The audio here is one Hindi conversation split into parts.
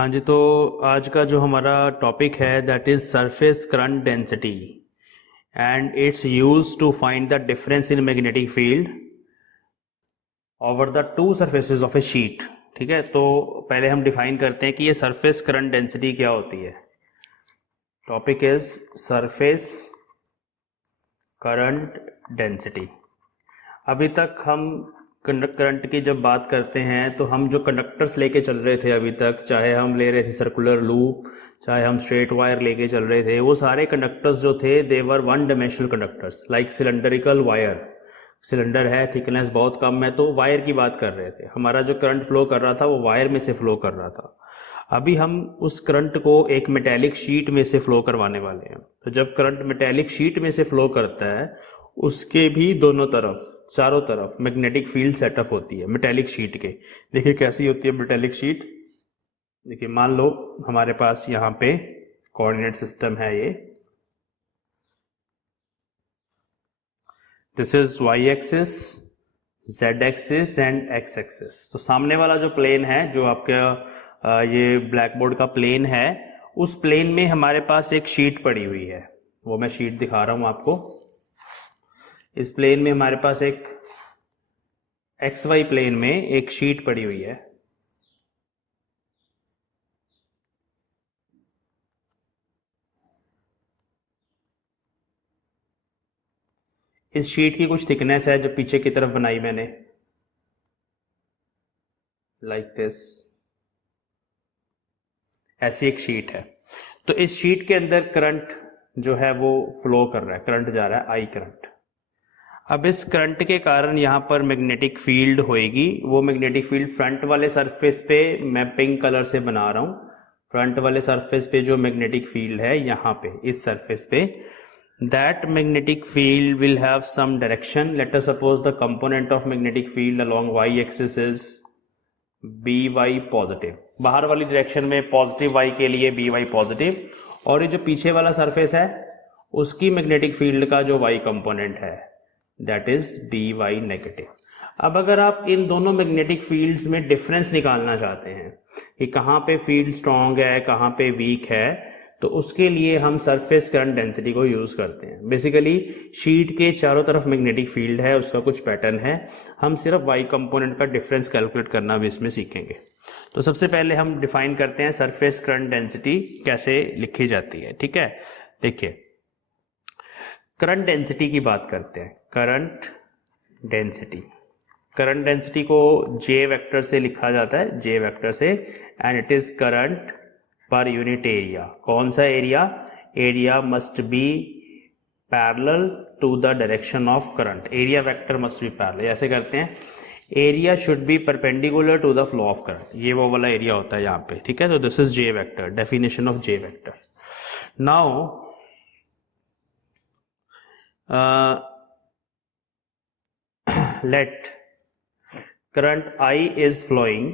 हाँ जी, तो आज का जो हमारा टॉपिक है that is surface current density and its use to find the difference in magnetic field over the two surfaces of a sheet. ठीक है, तो पहले हम डिफाइन करते हैं कि ये सरफेस करंट डेंसिटी क्या होती है। Topic is surface current density. अभी तक हम करंट की जब बात करते हैं तो हम जो कंडक्टर्स लेके चल रहे थे अभी तक, चाहे हम ले रहे थे सर्कुलर लूप, चाहे हम स्ट्रेट वायर लेके चल रहे थे, वो सारे कंडक्टर्स जो थे they were one dimensional conductors like cylindrical wire. Cylinder है, थिकनेस बहुत कम है, तो वायर की बात कर रहे थे। हमारा जो करंट फ्लो कर रहा था वो वायर में से फ्लो कर रहा था। अभी हम उस करंट को एक मेटेलिक शीट में से फ्लो करवाने वाले हैं। तो जब करंट मेटेलिक शीट में से फ्लो करता है उसके भी दोनों तरफ, चारों तरफ मैग्नेटिक फील्ड सेटअप होती है मेटेलिक शीट के। देखिए कैसी होती है मेटेलिक शीट। देखिए मान लो हमारे पास यहाँ पे कोऑर्डिनेट सिस्टम है, ये this is Y axis, Z axis and X axis. तो सामने वाला जो प्लेन है, जो आपका ये ब्लैक बोर्ड का प्लेन है, उस प्लेन में हमारे पास एक शीट पड़ी हुई है। वो मैं शीट दिखा रहा हूं आपको। इस प्लेन में हमारे पास एक एक्स वाई प्लेन में एक शीट पड़ी हुई है। इस शीट की कुछ थिकनेस है जो पीछे की तरफ बनाई मैंने, लाइक दिस। ऐसी एक शीट है। तो इस शीट के अंदर करंट जो है वो फ्लो कर रहा है, करंट जा रहा है, आई करंट। अब इस करंट के कारण यहाँ पर मैग्नेटिक फील्ड होएगी। वो मैग्नेटिक फील्ड फ्रंट वाले सरफेस पे मैं पिंक कलर से बना रहा हूँ। फ्रंट वाले सरफेस पे जो मैग्नेटिक फील्ड है यहाँ पे इस सरफेस पे, that magnetic field will have some direction. Let us suppose the component of magnetic field along y axis is by positive. बाहर वाली डायरेक्शन में पॉजिटिव y के लिए by पॉजिटिव, और ये जो पीछे वाला सरफेस है उसकी मैग्नेटिक फील्ड का जो y कंपोनेंट है दैट इज by नेगेटिव। अब अगर आप इन दोनों मैग्नेटिक फील्ड्स में डिफरेंस निकालना चाहते हैं कि कहाँ पे फील्ड स्ट्रांग है, कहाँ पे वीक है, तो उसके लिए हम सरफेस करंट डेंसिटी को यूज करते हैं। बेसिकली शीट के चारों तरफ मैग्नेटिक फील्ड है, उसका कुछ पैटर्न है, हम सिर्फ वाई कंपोनेंट का डिफरेंस कैलकुलेट करना भी इसमें सीखेंगे। तो सबसे पहले हम डिफाइन करते हैं सरफेस करंट डेंसिटी कैसे लिखी जाती है। ठीक है, देखिए करंट डेंसिटी की बात करते हैं। करंट डेंसिटी, करंट डेंसिटी को जे वेक्टर से लिखा जाता है, जे वेक्टर से, एंड इट इज करंट पर यूनिट एरिया। कौन सा area? Area must be parallel to the direction of current. Area vector must be parallel. ऐसे करते हैं, area should be perpendicular to the flow of current. ये वो वाला एरिया होता है यहाँ पे। ठीक है, तो this is J vector, definition of J vector. Now let current I is flowing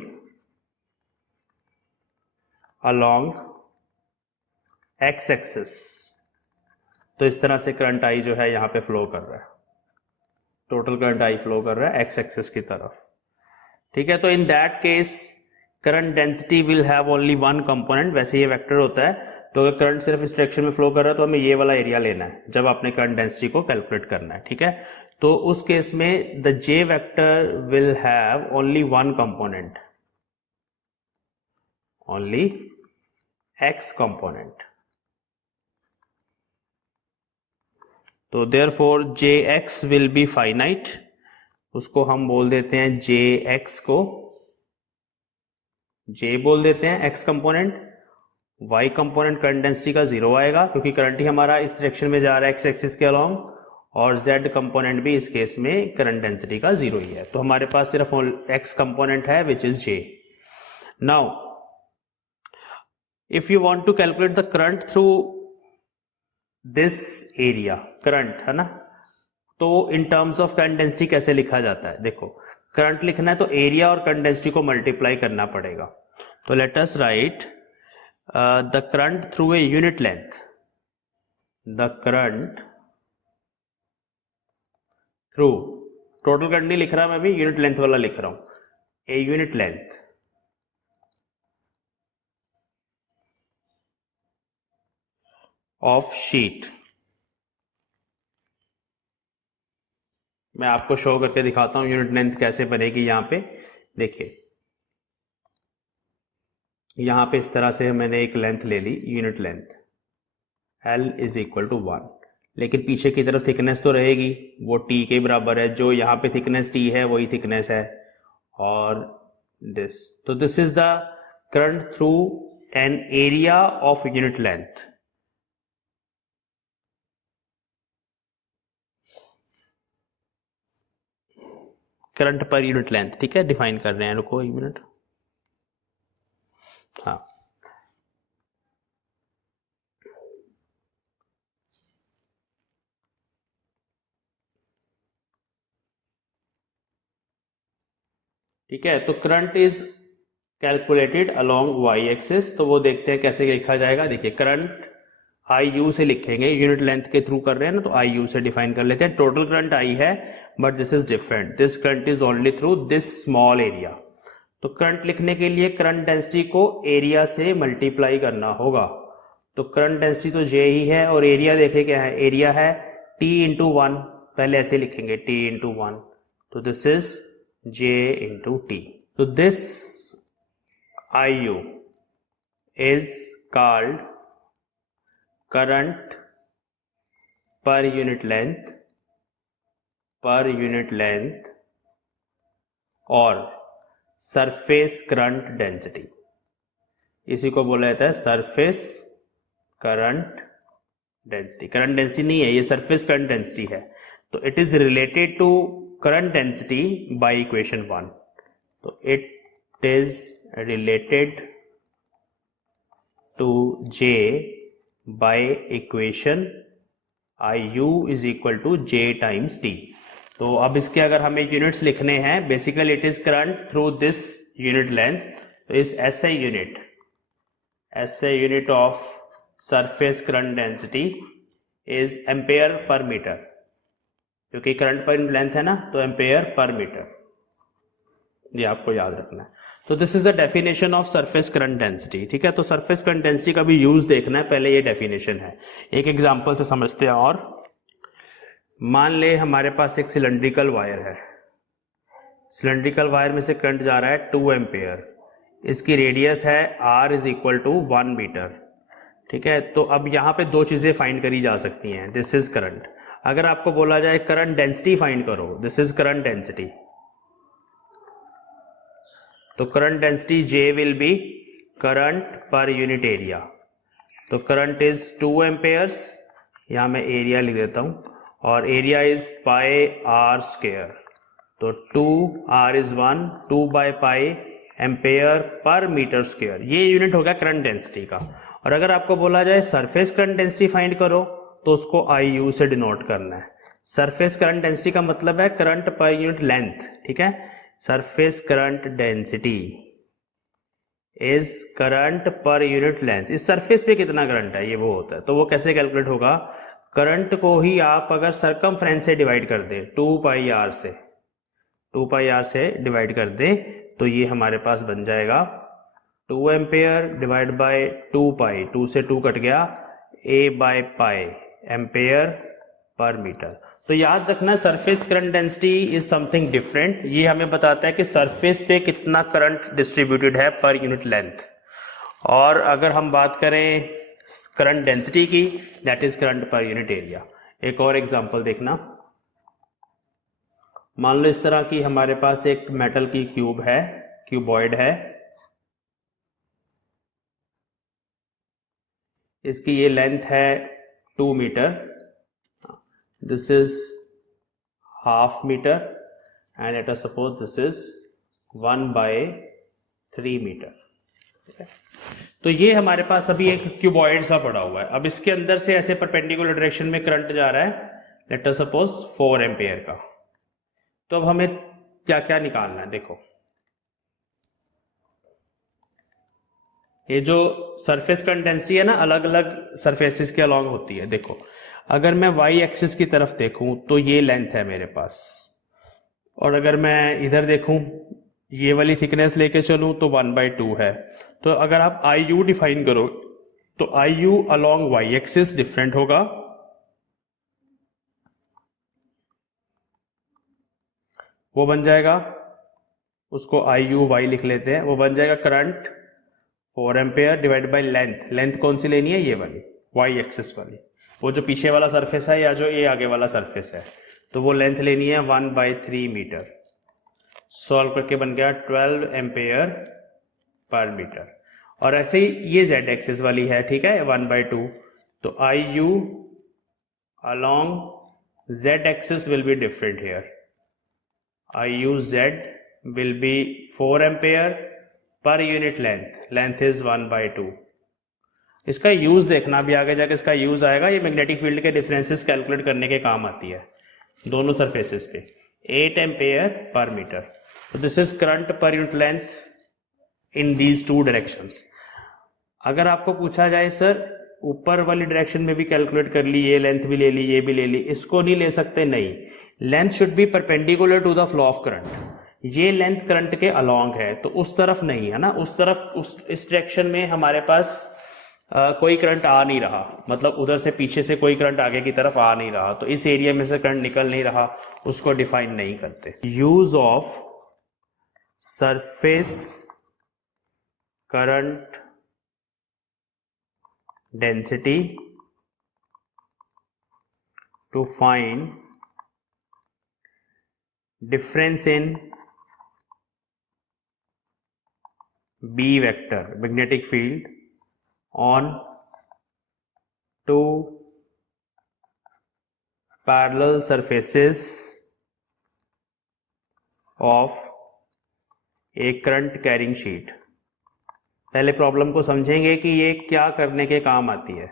along x axis। तो इस तरह से करंट I जो है यहाँ पे फ्लो कर रहा है, टोटल करंट I फ्लो कर रहा है x एक्सिस की तरफ। ठीक है, तो in that case current density will have only one component. वैसे ये वेक्टर होता है, तो अगर करंट सिर्फ इस डायरेक्शन में फ्लो कर रहा है तो हमें ये वाला एरिया लेना है जब आपने करंट डेंसिटी को कैलकुलेट करना है। ठीक है, तो उस केस में the J vector will have only one component, only X component. तो therefore J X will be finite. उसको हम बोल देते हैं जे एक्स को, जे बोल देते हैं X component. Y component current density का जीरो आएगा क्योंकि करंट ही हमारा इस डायरेक्शन में जा रहा है एक्स एक्सिस के अलोंग, और z कंपोनेंट भी इस केस में करंट डेंसिटी का जीरो ही है। तो हमारे पास सिर्फ x कंपोनेंट है which is j। Now if you want to calculate the current through this area, current है ना, तो in terms of current density कैसे लिखा जाता है? देखो, करंट लिखना है तो एरिया और करंट डेंसिटी को मल्टीप्लाई करना पड़ेगा। तो let us right the current through a unit length, the current through, total current नहीं लिख रहा मैं, अभी यूनिट लेंथ वाला लिख रहा हूं, a unit length of sheet. मैं आपको शो करके दिखाता हूं यूनिट लेंथ कैसे बनेगी। यहां पे देखिए, यहां पे इस तरह से मैंने एक लेंथ ले ली, unit length L is equal to 1, लेकिन पीछे की तरफ थिकनेस तो रहेगी, वो T के बराबर है। जो यहाँ पे थिकनेस T है वही थिकनेस है। और दिस, तो this is the current through an area of unit length. Current पर यूनिट लेंथ, ठीक है, डिफाइन कर रहे हैं, रुको एक मिनट। हाँ, ठीक है। तो current is calculated along Y axis. तो वो देखते हैं कैसे लिखा जाएगा। देखिए, करंट आई यू से लिखेंगे, यूनिट लेंथ के थ्रू कर रहे हैं ना, तो आई यू से डिफाइन कर लेते हैं। टोटल करंट आई है, but this is different, this current is only through this small area. तो करंट लिखने के लिए करंट डेंसिटी को एरिया से मल्टीप्लाई करना होगा। तो करंट डेंसिटी तो जे ही है, और एरिया देखे क्या है, एरिया है टी इंटू वन। पहले ऐसे लिखेंगे टी इंटू वन, तो this is J into T. तो this I U is called current पर यूनिट लेंथ और सरफेस करंट डेंसिटी। इसी को बोला जाता है surface current density. Current density नहीं है ये, सरफेस करंट डेंसिटी है। तो it is related to current density by equation 1। तो it is related to J by equation I U is equal to J times T. तो अब इसके अगर हमें यूनिट्स लिखने हैं, basically it is current through this unit length. तो इस SI unit of surface current density is ampere per metre, क्योंकि करंट पर लेंथ है ना, तो एम्पेयर पर मीटर, ये आपको याद रखना है। तो this is the definition of surface current density, ठीक है। तो सरफेस करंट डेंसिटी का भी यूज देखना है, पहले ये डेफिनेशन है। एक एग्जांपल से समझते हैं। और मान ले हमारे पास एक सिलेंड्रिकल वायर है, सिलेंड्रिकल वायर में से करंट जा रहा है 2 एम्पेयर, इसकी रेडियस है r is equal to 1 metre, ठीक है। तो अब यहाँ पे दो चीजें फाइंड करी जा सकती हैं। दिस इज करंट, अगर आपको बोला जाए करंट डेंसिटी फाइंड करो, दिस इज करंट डेंसिटी, तो current density J will be current पर यूनिट एरिया। तो करंट इज 2 एम्पेयर्स, यहां मैं एरिया लिख देता हूं, और area is pi R square. तो 2r is 1, 2 by pi ampere per metre square, ये यूनिट हो गया करंट डेंसिटी का। और अगर आपको बोला जाए सरफेस करंट डेंसिटी फाइंड करो, तो उसको IU से डिनोट करना है। सरफेस करंट डेंसिटी का मतलब है करंट पर यूनिट लेंथ, ठीक है। Surface current density is current पर यूनिट लेंथ। इस सरफेस पे कितना करंट है ये वो होता है। तो वो कैसे कैलकुलेट होगा, करंट को ही आप अगर सरकमफ्रेंस से डिवाइड कर दें, 2 पाई आर से डिवाइड कर दें, तो ये हमारे पास बन जाएगा 2 एम्पेयर डिवाइड बाय 2 पाई, 2 से 2 कट गया, A by pi ampere per metre. तो याद रखना surface current density is something different. ये हमें बताता है कि सरफेस पे कितना करंट डिस्ट्रीब्यूटेड है पर यूनिट लेंथ। और अगर हम बात करें करंट डेंसिटी की, दैट इज करंट पर यूनिट एरिया। एक और एग्जांपल देखना, मान लो इस तरह की हमारे पास एक मेटल की क्यूब है, क्यूबॉइड है, इसकी ये लेंथ है 2 metre, this is half metre, and let us suppose this is 1/3 metre, ठीक है। तो ये हमारे पास अभी एक क्यूबॉइड सा पड़ा हुआ है। अब इसके अंदर से ऐसे परपेंडिकुलर डायरेक्शन में करंट जा रहा है, लेट अस सपोज 4 एम्पेयर का। तो अब हमें क्या क्या निकालना है, देखो ये जो सरफेस करंट डेंसिटी है ना, अलग अलग सरफेसेस के अलॉन्ग होती है। देखो अगर मैं वाई एक्सिस की तरफ देखूं तो ये लेंथ है मेरे पास, और अगर मैं इधर देखूं ये वाली थिकनेस लेके चलूं तो 1/2 है। तो अगर आप IU डिफाइन करो, तो I U along Y axis different होगा, वो बन जाएगा, उसको आई यू वाई लिख लेते हैं, वो बन जाएगा current 4 ampere divide by length. Length कौन सी लेनी है? ये वाली, वाई एक्सिस वाली, वो जो पीछे वाला सरफेस है या जो ये आगे वाला सरफेस है, तो वो लेंथ लेनी है 1/3 मीटर। सॉल्व करके बन गया 12 एम्पेयर पर मीटर। और ऐसे ही ये जेड एक्सिस वाली है, ठीक है, 1/2, तो I U along Z axis will be different here. I U Z will be 4 ampere per unit length, length is 1/2। इसका यूज देखना, भी आगे जाके इसका यूज आएगा, ये मैग्नेटिक फील्ड के डिफरेंसेस कैलकुलेट करने के काम आती है दोनों सरफेसेस पे। 8 एम्पेयर पर मीटर, तो दिस इज करंट पर unit length in these two directions. अगर आपको पूछा जाए सर ऊपर वाली डायरेक्शन में भी कैलकुलेट कर ली, ये लेंथ भी ले ली, ये भी ले ली, इसको नहीं ले सकते? नहीं, length should be perpendicular to the flow of current. ये लेंथ करंट के अलोंग है, तो उस तरफ नहीं है ना, उस तरफ इस डायरेक्शन में हमारे पास कोई करंट आ नहीं रहा, मतलब उधर से पीछे से कोई करंट आगे की तरफ आ नहीं रहा, तो इस एरिया में से करंट निकल नहीं रहा, उसको डिफाइन नहीं करते। Use of surface current density to find difference in B vector magnetic field on two parallel surfaces of a current carrying sheet। पहले प्रॉब्लम को समझेंगे कि ये क्या करने के काम आती है।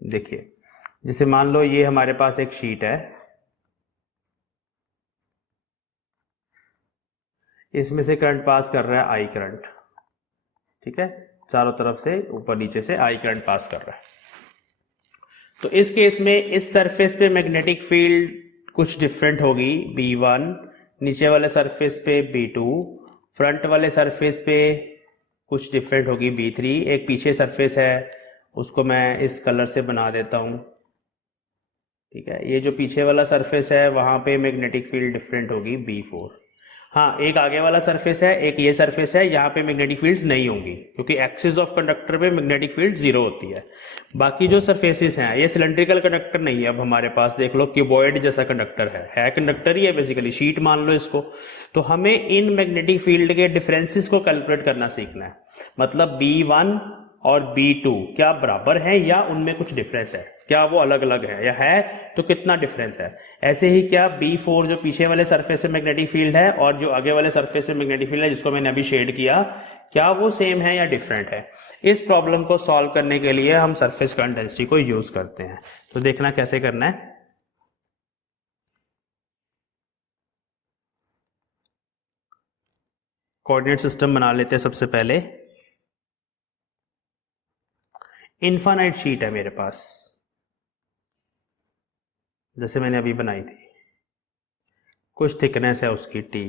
देखिए, जैसे मान लो ये हमारे पास एक शीट है, इसमें से करंट पास कर रहा है आई करंट, ठीक है, चारों तरफ से ऊपर नीचे से आई करंट पास कर रहा है। तो इस केस में इस सरफेस पे मैग्नेटिक फील्ड कुछ डिफरेंट होगी, B1, नीचे वाले सरफेस पे B2, फ्रंट वाले सरफेस पे कुछ डिफरेंट होगी B3। एक पीछे सरफेस है, उसको मैं इस कलर से बना देता हूँ, ठीक है, ये जो पीछे वाला सरफेस है वहाँ पे मैग्नेटिक फील्ड डिफरेंट होगी B4। हाँ, एक आगे वाला सरफेस है, एक ये सरफेस है, यहाँ पे मैग्नेटिक फील्ड्स नहीं होंगी क्योंकि एक्सिस ऑफ कंडक्टर पे मैग्नेटिक फील्ड 0 होती है। बाकी जो सरफेसेस हैं, ये सिलेंड्रिकल कंडक्टर नहीं है, अब हमारे पास देख लो क्यूबॉइड जैसा कंडक्टर है कंडक्टर ही है बेसिकली, शीट मान लो इसको। तो हमें इन मैग्नेटिक फील्ड के डिफरेंसेस को कैलकुलेट करना सीखना है, मतलब B1 और B2 क्या बराबर है या उनमें कुछ डिफरेंस है, क्या वो अलग अलग है, या है तो कितना डिफरेंस है। ऐसे ही क्या B4 जो पीछे वाले सरफेस में मैग्नेटिक फील्ड है और जो आगे वाले सरफेस में मैग्नेटिक फील्ड है जिसको मैंने अभी शेड किया, क्या वो सेम है या डिफरेंट है। इस प्रॉब्लम को सॉल्व करने के लिए हम सरफेस करंट डेंसिटी को यूज करते हैं। तो देखना कैसे करना है। कोऑर्डिनेट सिस्टम बना लेते हैं सबसे पहले। इनफाइनाइट शीट है मेरे पास, जैसे मैंने अभी बनाई थी, कुछ थिकनेस है उसकी T,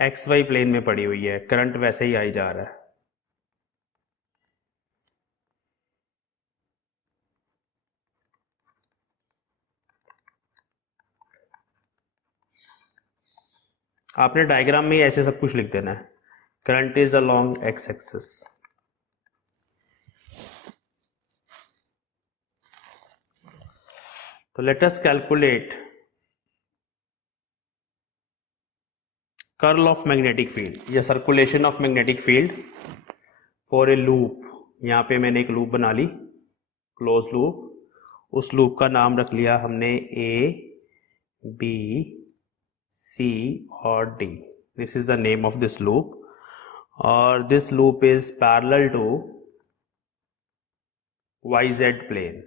XY प्लेन में पड़ी हुई है, करंट वैसे ही आई जा रहा है। आपने डायग्राम में ऐसे सब कुछ लिख देना है, current is along X axis. तो let us calculate curl of magnetic field या circulation of magnetic field for a loop. यहाँ पे मैंने एक लूप बना ली, क्लोज लूप। उस लूप का नाम रख लिया हमने A, B, C और D। This is the name of this loop, और this loop is parallel to YZ plane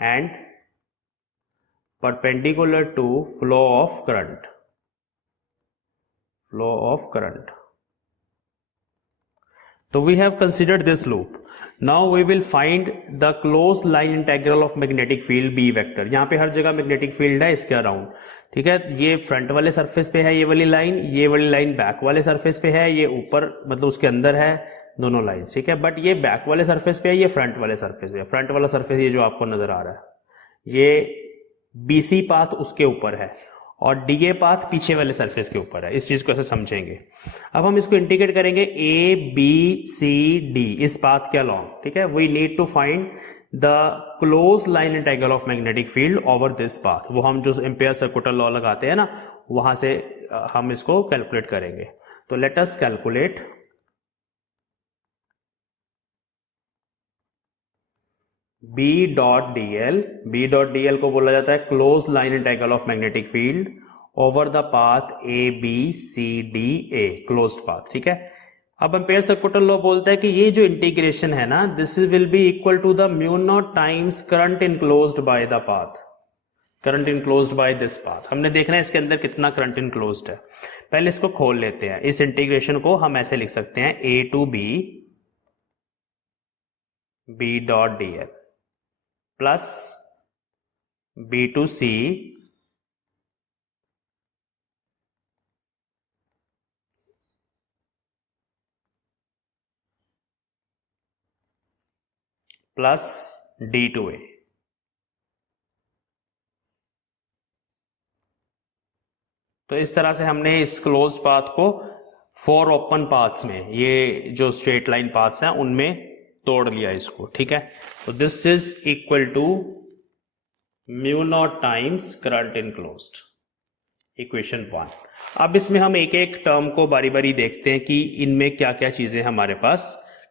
and perpendicular to flow of current, flow of current। तो we have considered this loop. Now we will find the close line integral of magnetic field B vector. यहाँ पे हर जगह मैग्नेटिक फील्ड है इसके अराउंड. ठीक है, ये फ्रंट वाले सरफेस पे है ये वाली लाइन बैक वाले सरफेस पे है, ये ऊपर मतलब उसके अंदर है दोनों लाइन. ठीक है, बट ये बैक वाले सरफेस पे है, ये फ्रंट वाले सरफेस है. फ्रंट वाला सरफेस ये जो आपको नजर आ रहा है, ये BC पाथ उसके ऊपर है और DA पाथ पीछे वाले सरफेस के ऊपर है. इस चीज को ऐसे समझेंगे. अब हम इसको इंटीग्रेट करेंगे ABCD इस पाथ के अलॉन्ग. ठीक है, we need to find the close line integral of magnetic field over this path. वो हम जो एम्पेयर सर्कुलर लॉ लगाते हैं ना, वहां से हम इसको कैलकुलेट करेंगे. तो let us calculate B dot DL को बोला जाता है close line integral of magnetic field over the path ABCDA, closed path. ठीक है, अब एम्पेयर सर्कुलर लॉ बोलता है कि ये जो इंटीग्रेशन है ना, this will be equal to the mu naught times current enclosed by the path, current enclosed by this path. हमने देखना है इसके अंदर कितना करंट इनक्लोज्ड है. पहले इसको खोल लेते हैं. इस इंटीग्रेशन को हम ऐसे लिख सकते हैं A to B dot DL plus B to C plus D to A. तो इस तरह से हमने इस क्लोज पाथ को 4 ओपन पाथ्स में, ये जो स्ट्रेट लाइन पाथ्स हैं उनमें तोड़ लिया इसको. ठीक है, तो this is equal to mu naught times current enclosed, equation 1. अब इसमें हम एक एक टर्म को बारी बारी देखते हैं कि इनमें क्या क्या चीजें हमारे पास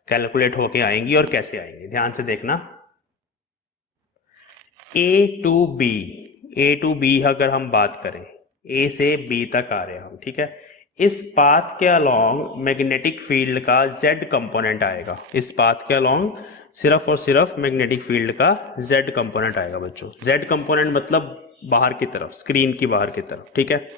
कैलकुलेट होके आएंगी और कैसे आएंगी. ध्यान से देखना. A टू B अगर हम बात करें, A से B तक आ रहे हैं हम. ठीक है, इस पाथ के अलोंग मैग्नेटिक फील्ड का Z कंपोनेंट आएगा. इस पाथ के अलोंग सिर्फ और सिर्फ मैग्नेटिक फील्ड का Z कंपोनेंट आएगा बच्चों. Z कंपोनेंट मतलब बाहर की तरफ, स्क्रीन की बाहर की तरफ. ठीक है,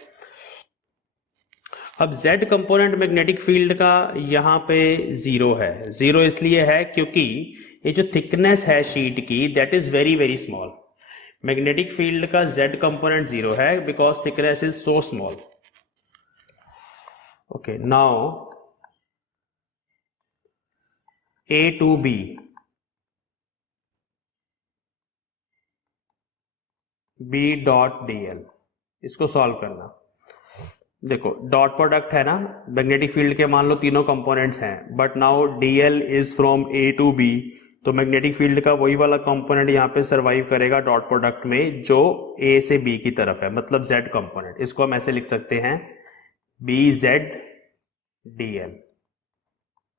अब Z कंपोनेंट मैग्नेटिक फील्ड का यहाँ पे 0 है. 0 इसलिए है क्योंकि ये जो थिकनेस है शीट की, that is very very small. Magnetic field का Z कंपोनेंट 0 है because thickness is so small. Okay, now A to B B dot DL, इसको सॉल्व करना. देखो डॉट प्रोडक्ट है ना मैग्नेटिक फील्ड के, मान लो तीनों कंपोनेंट्स हैं, but now DL is from A to B. तो मैग्नेटिक फील्ड का वही वाला कंपोनेंट यहाँ पे सरवाइव करेगा डॉट प्रोडक्ट में जो A से B की तरफ है, मतलब Z कंपोनेंट. इसको हम ऐसे लिख सकते हैं BZ DL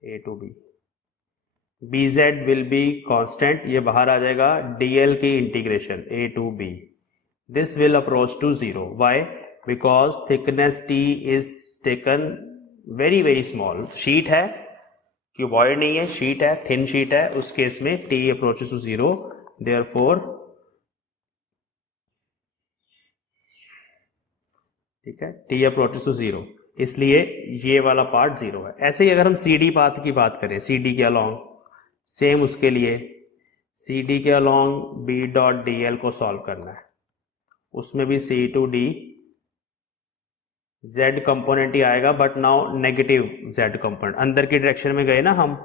A to B. BZ will be constant, ये बाहर आ जाएगा. DL की integration A to B, this will approach to 0. Why? Because thickness T is taken very very small. Sheet है, क्यूबॉइड नहीं है, शीट है, थिन शीट है, उस केस में T अप्रोचेस टू 0. देयरफॉर ठीक है, T अप्रोचेस टू 0, इसलिए ये वाला पार्ट 0 है. ऐसे ही अगर हम CD पाथ की बात करें, CD के अलोंग सेम, उसके लिए CD के अलोंग B डॉट DL को सॉल्व करना है. उसमें भी C to D Z component ही आएगा, but now negative Z component. अंदर की डायरेक्शन में गए ना हम,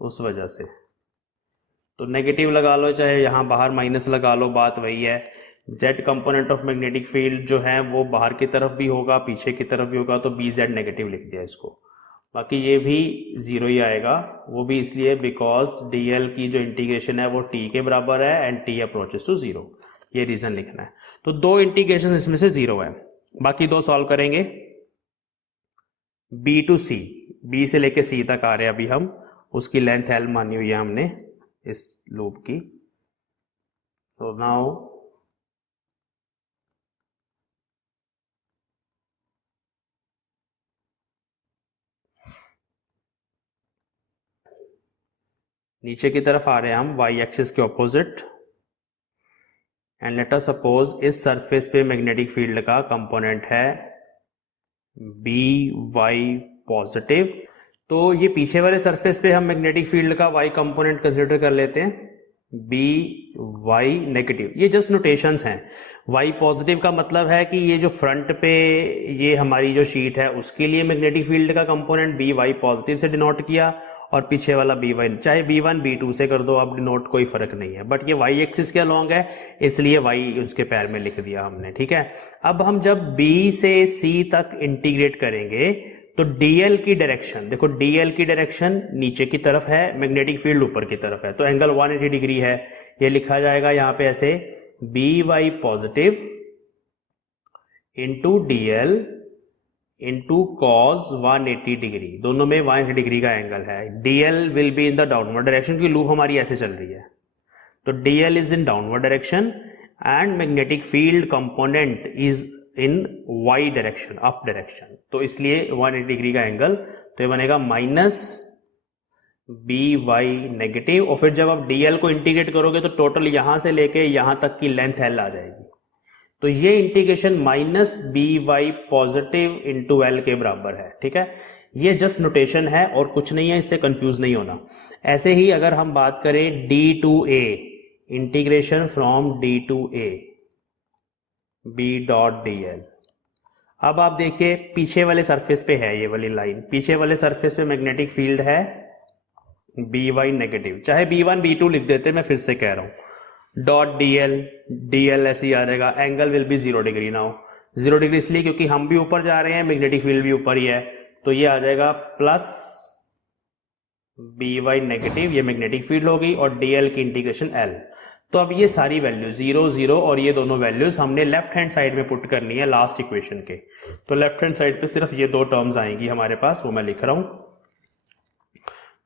उस वजह से तो नेगेटिव लगा लो, चाहे यहां बाहर माइनस लगा लो, बात वही है. Z component of magnetic field जो है वो बाहर की तरफ भी होगा, पीछे की तरफ भी होगा, तो BZ नेगेटिव लिख दिया इसको. बाकी ये भी 0 ही आएगा. वो भी इसलिए बिकॉज DL की जो इंटीग्रेशन है वो T के बराबर है एंड T अप्रोचेस टू 0. ये रीजन लिखना है. तो 2 इंटीग्रेशन इसमें से 0 है, बाकी 2 सॉल्व करेंगे. B टू C, B से लेके C तक आ रहे हैं अभी हम, उसकी लेंथ L मानी हुई है हमने इस लूप की. तो नाउ नीचे की तरफ आ रहे हैं हम y एक्सिस के opposite. And let us suppose इस सरफेस पे मैग्नेटिक फील्ड का कंपोनेंट है BY पॉजिटिव. तो ये पीछे वाले सरफेस पे हम मैग्नेटिक फील्ड का वाई कंपोनेंट कंसिडर कर लेते हैं, बी वाई नेगेटिव, ये जस्ट नोटेशंस हैं। वाई पॉजिटिव का मतलब है कि ये जो फ्रंट पे ये हमारी जो शीट है उसके लिए मैग्नेटिक फील्ड का कंपोनेंट बी वाई पॉजिटिव से डिनोट किया, और पीछे वाला बी वाई चाहे B1 B2 से कर दो, अब डिनोट कोई फर्क नहीं है, बट ये वाई एक्सिस के अलॉन्ग है इसलिए वाई उसके पैर में लिख दिया हमने, ठीक है। अब हम जब बी से सी तक इंटीग्रेट करेंगे तो डीएल की डायरेक्शन देखो, डीएल की डायरेक्शन नीचे की तरफ है, मैग्नेटिक फील्ड ऊपर की तरफ है, तो एंगल 180 डिग्री है। ये लिखा जाएगा यहाँ पे ऐसे, B Y positive into DL into cos 180 degree, दोनों में 180 डिग्री का एंगल है। DL will be in the downward direction की लूप हमारी ऐसे चल रही है, तो DL is in downward direction and magnetic field component is in Y direction, up direction, तो इसलिए 180 डिग्री का एंगल, तो ये बनेगा माइनस बी वाई नेगेटिव, और फिर जब आप डीएल को इंटीग्रेट करोगे तो टोटल यहां से लेके यहां तक की लेंथ एल आ जाएगी, तो ये integration minus B Y positive into L के बराबर है, ठीक है। ये जस्ट नोटेशन है और कुछ नहीं है, इससे कंफ्यूज नहीं होना। ऐसे ही अगर हम बात करें D to A, integration from D to A B dot D L, अब आप देखिए पीछे वाले सरफेस पे है ये वाली लाइन, पीछे वाले सरफेस पे मैग्नेटिक फील्ड है बी वाई नेगेटिव, चाहे B1 B2 लिख देते, मैं फिर से कह रहा हूं, डॉट डीएल, डीएल ऐसे ही आ जाएगा, angle will be 0 degree now, 0 degree इसलिए क्योंकि हम भी ऊपर जा रहे हैं, मैग्नेटिक फील्ड भी ऊपर ही है, तो ये आ जाएगा प्लस बी वाई नेगेटिव, ये मैग्नेटिक फील्ड होगी, और डीएल की इंटीग्रेशन एल। तो अब ये सारी वैल्यू 0 0 और ये दोनों वैल्यूज हमने लेफ्ट हैंड साइड में पुट करनी है लास्ट इक्वेशन के, तो लेफ्ट हैंड साइड पे सिर्फ ये दो टर्म्स आएंगी हमारे पास, वो मैं लिख रहा हूं।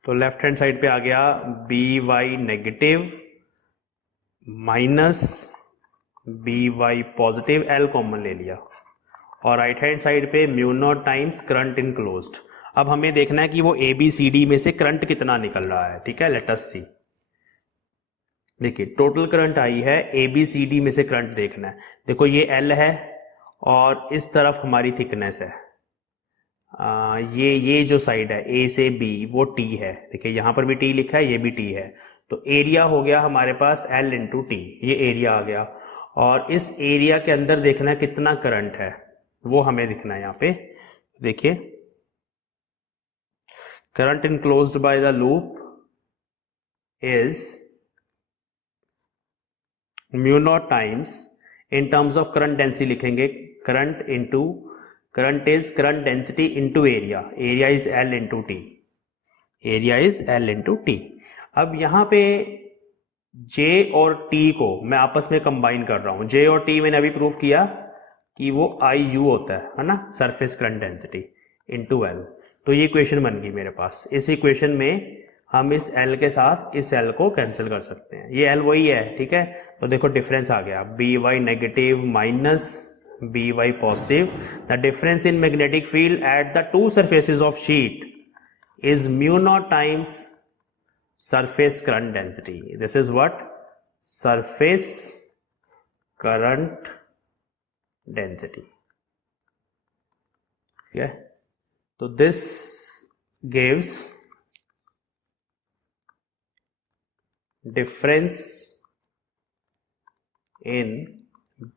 तो लेफ्ट हैंड साइड पे आ गया B Y negative minus B Y positive, L common ले लिया, और राइट हैंड साइड पे mu naught times current enclosed. अब हमें देखना है कि वो ABCD में से करंट कितना निकल रहा है, ठीक है, लेट अस सी। देखिए टोटल करंट आई है, ABCD में से करंट देखना है, देखो ये L है और इस तरफ हमारी थिकनेस है, ये जो साइड है A से B वो T है, देखिए यहां पर भी T लिखा है, ये भी T है, तो एरिया हो गया हमारे पास L इंटू T, ये एरिया आ गया, और इस एरिया के अंदर देखना है कितना करंट है, वो हमें दिखना है यहाँ पे। देखिए current enclosed by the loop is mu naught times, in terms of current density लिखेंगे, current into, current is current density into area, area is L into T, area is L into T. अब यहां पे J और T को मैं आपस में कंबाइन कर रहा हूं, J और T मैंने अभी प्रूव किया कि वो IU होता है ना, surface current density into L, तो ये इक्वेशन बन गई मेरे पास। इस इक्वेशन में हम इस L के साथ इस L को कैंसिल कर सकते हैं, ये L वही है, ठीक है, तो देखो डिफरेंस आ गया, B Y negative minus B Y positive, the difference in magnetic field at the two surfaces of sheet is mu naught times surface current density. This is what? Surface current density. Okay. So this gives difference in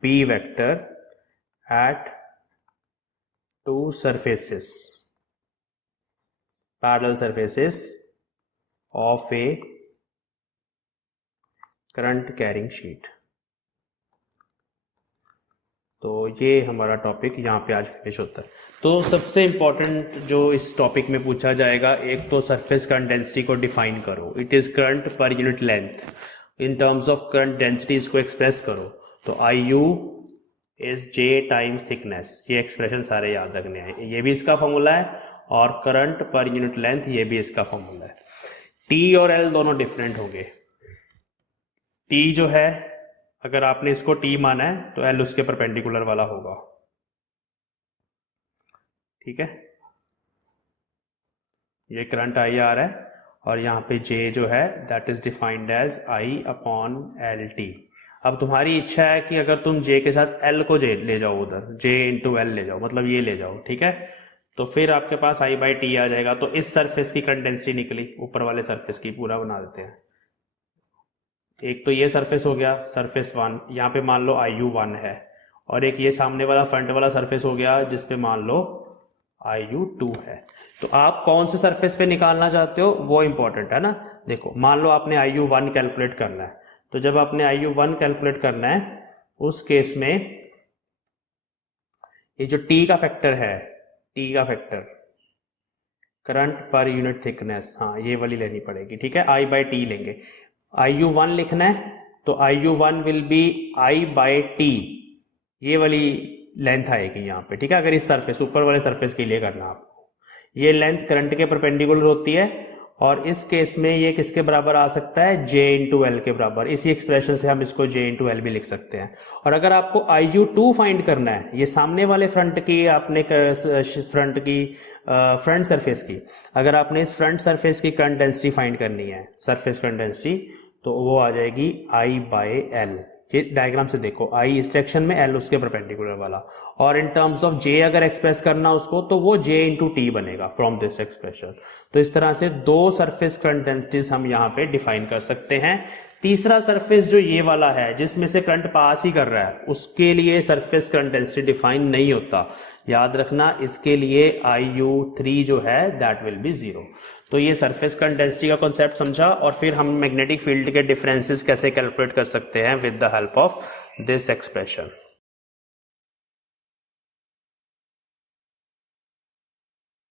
B vector at two surfaces, parallel surfaces of a current carrying sheet. तो ये हमारा टॉपिक यहाँ पे आज फिनिश होता है। तो सबसे इम्पॉर्टेंट जो इस टॉपिक में पूछा जाएगा, एक तो सरफेस करंट डेंसिटी को डिफाइन करो, इट इज करंट पर unit length, in terms of current density इसको एक्सप्रेस करो, तो IU is J times thickness, ये एक्सप्रेशन सारे याद रखने हैं, ये भी इसका फॉर्मूला है, और करंट पर यूनिट लेंथ ये भी इसका फॉर्मूला है। T और L दोनों डिफरेंट होंगे, T जो है अगर आपने इसको T माना है तो L उसके परपेंडिकुलर वाला होगा, ठीक है, ये करंट I आ रहा है, और यहाँ पे J जो है that is defined as I upon LT। अब तुम्हारी इच्छा है कि अगर तुम J के साथ L को ले जाओ, उधर J इंटू L ले जाओ, मतलब ये ले जाओ, ठीक है, तो फिर आपके पास I बाई टी आ जाएगा। तो इस सरफेस की करंट डेंसिटी निकली, ऊपर वाले सरफेस की, पूरा बना देते हैं। एक तो ये सरफेस हो गया, सरफेस 1, यहाँ पे मान लो IU1 है, और एक ये सामने वाला फ्रंट वाला सरफेस हो गया जिसपे मान लो IU2 है। तो आप कौन से सरफेस पे निकालना चाहते हो वो इंपॉर्टेंट है ना। देखो मान लो आपने IU1 कैलकुलेट करना है, तो जब आपने IU1 कैलकुलेट करना है उस केस में ये जो T का फैक्टर है, T का factor current per unit thickness, हाँ ये वाली लेनी पड़ेगी, ठीक है। I बाई टी लेंगे, IU1 लिखना है तो IU1 will be I by T, ये वाली लेंथ आएगी यहाँ पे, ठीक है। अगर इस सरफेस, ऊपर वाले सरफेस के लिए करना आपको, ये लेंथ करंट के परपेंडिकुलर होती है, और इस केस में ये किसके बराबर आ सकता है, J इंटू एल के बराबर। इसी एक्सप्रेशन से हम इसको J इंटू एल भी लिख सकते हैं। और अगर आपको IU2 फाइंड करना है, ये सामने वाले फ्रंट की आपने फ्रंट सरफेस की, अगर आपने इस फ्रंट सरफेस की करंट डेंसिटी फाइंड करनी है, सरफेस करंट डेंसिटी, तो वो आ जाएगी I बाई एल। ये डायग्राम से देखो, I इस डायरेक्शन में, L उसके परपेंडिकुलर वाला, और इन टर्म्स ऑफ J अगर एक्सप्रेस करना उसको तो वो J इंटू टी बनेगा फ्रॉम दिस एक्सप्रेशन। तो इस तरह से दो सरफेस करंट डेंसिटीज हम यहाँ पे डिफाइन कर सकते हैं। तीसरा सरफेस जो ये वाला है जिसमें से करंट पास ही कर रहा है, उसके लिए सरफेस करंट डेंसिटी डिफाइन नहीं होता, याद रखना। इसके लिए IU3 जो है दैट विल बी 0। तो ये सरफेस करंट डेंसिटी का कॉन्सेप्ट समझा, और फिर हम मैग्नेटिक फील्ड के डिफरेंसेस कैसे कैलकुलेट कर सकते हैं with the help of this expression.